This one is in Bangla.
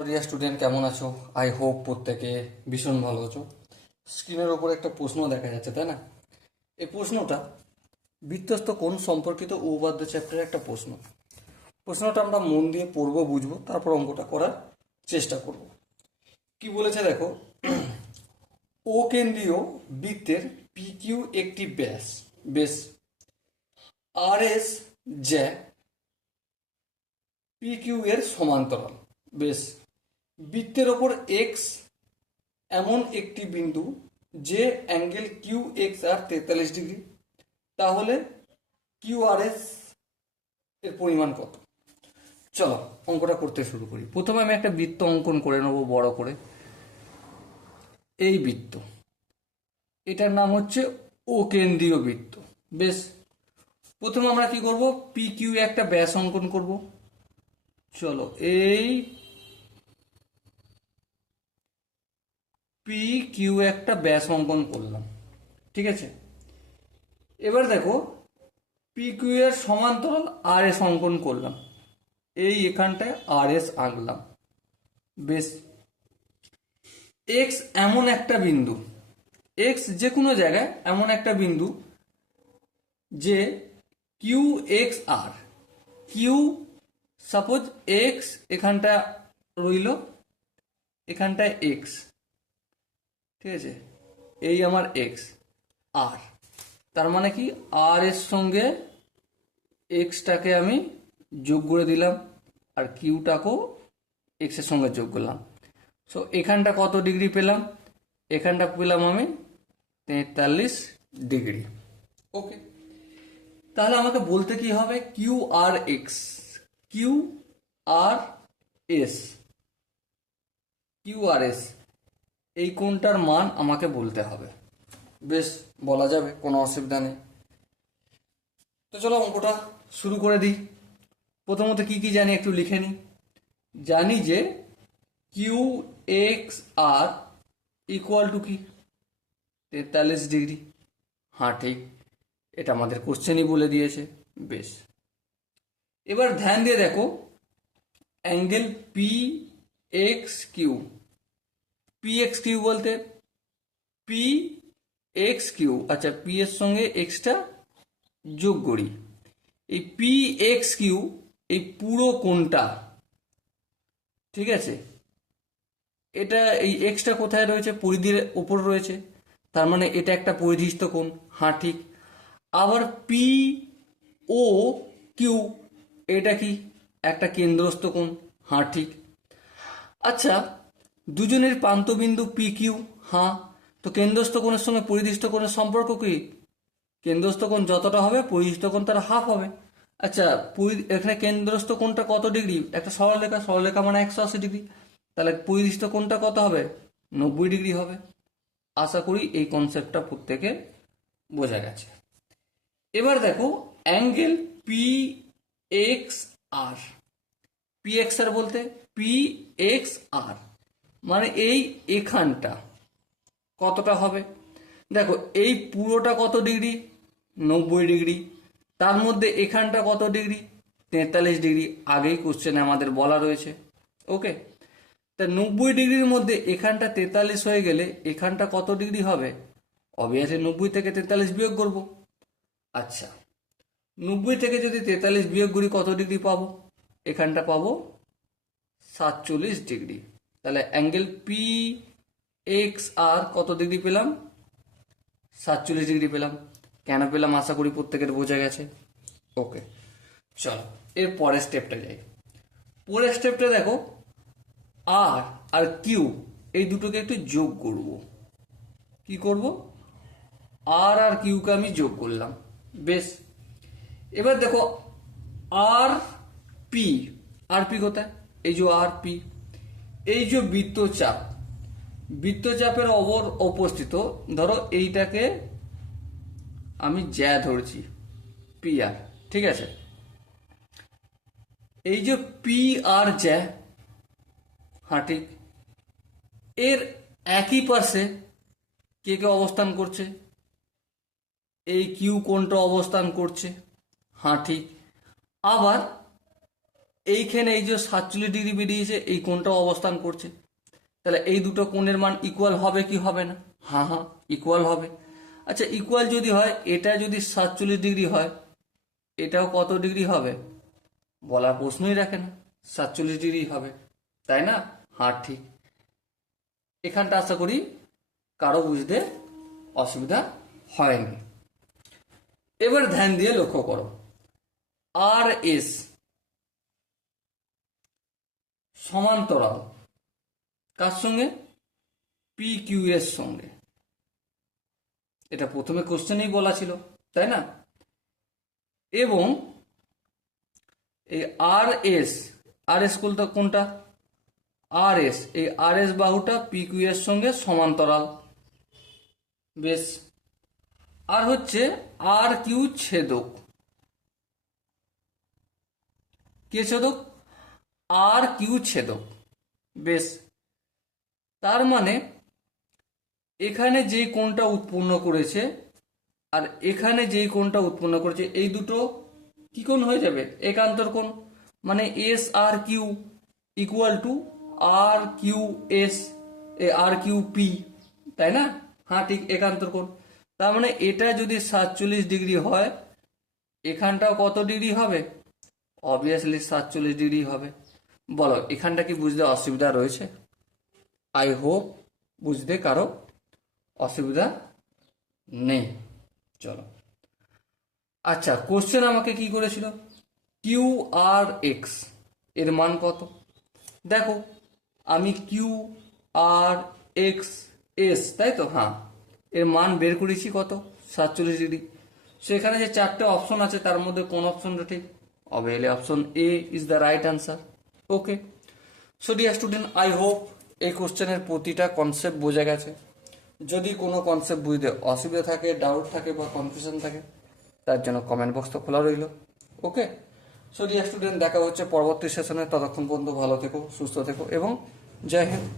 প্রিয় স্টুডেন্ট, কেমন আছো? আই হোপ প্রত্যেকে ভীষণ ভালো আছো। স্ক্রিনের ওপর একটা প্রশ্ন দেখা যাচ্ছে, তাই না? এই প্রশ্নটা বৃত্তস্থ কোণ সম্পর্কিত উপপাদ্য চ্যাপ্টারের একটা প্রশ্ন। প্রশ্নটা আমরা মন দিয়ে পড়বো, বুঝবো, তারপর অঙ্কটা করার চেষ্টা করব। কি বলেছে দেখো, ও কেন্দ্রীয় বৃত্তের পি কিউ একটি ব্যাস, বেশ আর এস জ্যা পি কিউ এর সমান্তরাল। বেশ, বৃত্তের ওপর এক্স এমন একটি বিন্দু যে অ্যাঙ্গেল কিউ এক্স আর 43 ডিগ্রি, তাহলে কিউ আর এস এর পরিমাণ কত? চলো অঙ্কটা করতে শুরু করি। প্রথমে আমি একটা বৃত্ত অঙ্কন করে নেবো বড় করে। এই বৃত্ত, এটার নাম হচ্ছে ও কেন্দ্রীয় বৃত্ত। বেশ, প্রথমে আমরা কি করব, পি কিউ একটা ব্যাস অঙ্কন করব। চলো, এই পি কিউ একটা ব্যাস অঙ্কন করলাম, ঠিক আছে। এবার দেখো, পি কিউ এর সমান্তরাল আর এস অঙ্কন করলাম, এই এখানটায় আর এস আঁকলাম। বেশ, এক্স এমন একটা বিন্দু, এক্স যে কোনো জায়গায় এমন একটা বিন্দু যে কিউ এক্স আর, কিউ সাপোজ এক্স এখানটা রইল, এখানটায় এক্স, ঠিক আছে, এই আমার এক্স আর, তার মানে কি আর এর সঙ্গে এক্সটাকে আমি যোগ করে দিলাম আর কিউটাকেও এক্স এর সঙ্গে যোগ করলাম। সো এখানটা কত ডিগ্রি পেলাম? এখানটা পেলাম আমি 43 ডিগ্রি। ওকে, তাহলে আমাকে বলতে কি হবে, Q R x, Q R S, Q R S এই কোণটার মান আমাকে বলতে হবে। বেশ, বলা যাবে, কোনো অসুবিধা নেই। তো চলো অঙ্কটা শুরু করে দিই। প্রথমত কি কি জানি একটু লিখে নিই। জানি যে Q X R equal to কি, 43 ডিগ্রি। হ্যাঁ ঠিক, এটা আমাদের কোশ্চেনই বলে দিয়েছে। বেশ, এবার ধ্যান দিয়ে দেখো, angle P X Q, P X Q বলতে পি এক্স কিউ, আচ্ছা পি এর সঙ্গে এক্সটা যোগ করি। এই পি এক্স কিউ, এই পুরো কোণটা, ঠিক আছে, এটা এই এক্সটা কোথায় রয়েছে? পরিধির ওপর রয়েছে, তার মানে এটা একটা পরিধিস্থ কোণ। হ্যাঁ ঠিক। আবার পি ও কিউ, এটা কি একটা কেন্দ্রস্থ কোণ। হ্যাঁ ঠিক। আচ্ছা, দুজনের প্রান্তবিন্দু পি কিউ, হ্যাঁ, তো কেন্দ্রস্থ কোণের সঙ্গে পরিধিস্থ কোণের সম্পর্ক কি? কেন্দ্রস্থ কোণ যতটা হবে পরিধিস্থ কোণ তার হাফ হবে। আচ্ছা, এখানে কেন্দ্রস্থ কোণটা কত ডিগ্রি? একটা সরলরেখা, সরলরেখা মানে 180 ডিগ্রি, তাহলে পরিধিস্থ কোণটা কত হবে? 90 ডিগ্রি হবে। আশা করি এই কনসেপ্টটা প্রত্যেকে বোঝা গেছে। এবার দেখো, অ্যাঙ্গেল পি এক্স আর, পি এক্স আর বলতে পি এক্স আর মানে এই এখানটা কতটা হবে? দেখো, এই পুরোটা কত ডিগ্রি? 90 ডিগ্রি। তার মধ্যে এখানটা কত ডিগ্রি? 43 ডিগ্রি। আগেই কোশ্চেনে আমাদের বলা রয়েছে। ওকে, তা 90 ডিগ্রির মধ্যে এখানটা 43 হয়ে গেলে এখানটা কত ডিগ্রি হবে? অবভিয়াসলি 90 থেকে 43 বিয়োগ করব। আচ্ছা, 90 থেকে যদি 43 বিয়োগ করি কত ডিগ্রি পাবো? এখানটা পাবো 47 ডিগ্রি। তাহলে অ্যাঙ্গেল পি এক্স আর কত ডিগ্রি পেলাম? 47 ডিগ্রি পেলাম। কেন পেলাম আশা করি প্রত্যেকের বোঝা গেছে। ওকে, চলো এর পরের স্টেপটা যাই। পরের স্টেপটা দেখো, আর আর কিউ এই দুটোকে একটু যোগ করব। কি করব? আর আর কিউকে আমি যোগ করলাম। বেশ, এবার দেখো, আর পি, আর পি কোথায়? এই যে আর পি, এই যে বৃত্তচাপ, বৃত্তচাপের অবস্থিত, ধরো এইটাকে আমি জ্যা ধরছি, পি আর, ঠিক আছে। এই যে পি আর জ্যা, হ্যাঁ ঠিক, এর একই পাশে কে কে অবস্থান করছে? এই কিউ কোণটা অবস্থান করছে। হ্যাঁ ঠিক। আবার এইখানে এই যে 47 ডিগ্রি বেরিয়েছে, এই কোণটা অবস্থান করছে। তাহলে এই দুটো কোণের মান ইকুয়াল হবে কি হবে না? হ্যাঁ হ্যাঁ, ইকুয়াল হবে। আচ্ছা, ইকুয়াল যদি হয়, এটা যদি 47 ডিগ্রি হয়, এটাও কত ডিগ্রি হবে? বলার প্রশ্নই রাখে না, 47 ডিগ্রি হবে, তাই না? হ্যাঁ ঠিক। এখানটা আশা করি কারো বুঝতে অসুবিধা হয়নি। এবার ধ্যান দিয়ে লক্ষ্য করো, আর এস সমান্তরাল কার সঙ্গে? পি কিউ এর সঙ্গে। এটা প্রথমে কোশ্চেনেই বলা ছিল, তাই না? এবং এই আর এস বলতে কোনটা? আর এস, এই আর এস বাহুটা পি কিউ এর সঙ্গে সমান্তরাল। বেশ। আর হচ্ছে আর কিউ ছেদক। কে ছেদক? আর কিউ ছেদক। বেশ। তার মানে এখানে যে কোণটা উৎপন্ন করেছে আর এখানে যেই কোণটা উৎপন্ন করেছে, এই দুটো কি কোণ হয়ে যাবে? একান্তর কোণ। মানে S R Q equal to R Q S, R Q P, তাই না? হ্যাঁ ঠিক, একান্তর কোণ। তার মানে এটা যদি 47 ডিগ্রি হয়, এখানটাও কত ডিগ্রি হবে? অবভিয়াসলি 47 ডিগ্রি হবে। বলো, এখানটা কি বুঝতে অসুবিধা রয়েছে? আই হোপ বুঝতে কারো অসুবিধা নেই। চলো, আচ্ছা, কোশ্চেন আমাকে কি করেছিল? কিউ আর এক্স এর মান কত? দেখো, আমি কিউ আর এক্স এস, তাই তো? হ্যাঁ, এর মান বের করেছি কত? 47 ডিগ্রি। সো এখানে যে চারটে অপশন আছে, তার মধ্যে কোন অপশনটা ঠিক? Obviously option A is the right answer. Okay, so dear student, I hope এই কোশ্চেনের প্রতিটা কনসেপ্ট বোঝা গেছে। যদি কোনো কনসেপ্ট বুঝতে অসুবিধা থাকে, ডাউট থাকে বা কনফিউশন থাকে, তার জন্য কমেন্ট বক্স তো খোলা রইল। ওকে, সো ডিয়ার স্টুডেন্ট, দেখা হচ্ছে পরবর্তী সেশনে। ততক্ষণ পর্যন্ত ভালো থেকো, সুস্থ থেকো এবং জয় হিন্দ।